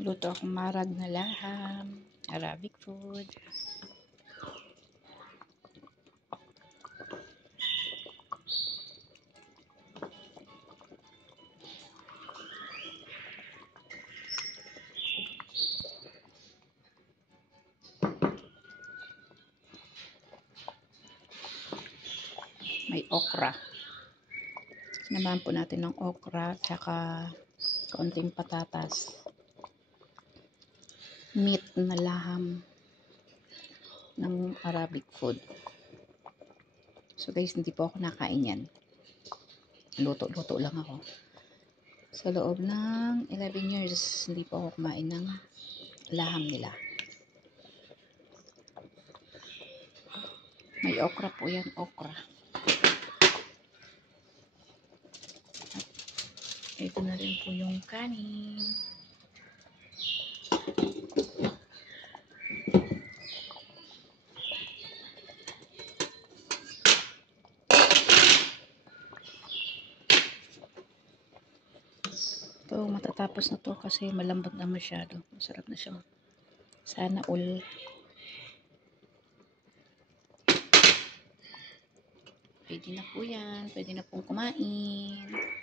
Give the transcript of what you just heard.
Luto akong marag na laham, Arabic food. May okra. Sinamahan po natin ng okra, tsaka kaunting patatas. Meat na laham ng Arabic food. So guys, hindi po ako nakain yan. Luto-luto lang ako. Sa loob ng 11 years, hindi po ako kumain ng laham nila. May okra po yan, okra. At ito na rin po yung kanin. Ito, matatapos na to kasi malambot na masyado. Masarap na siya. Sana all. Pwede na po yan. Pwede na pong kumain.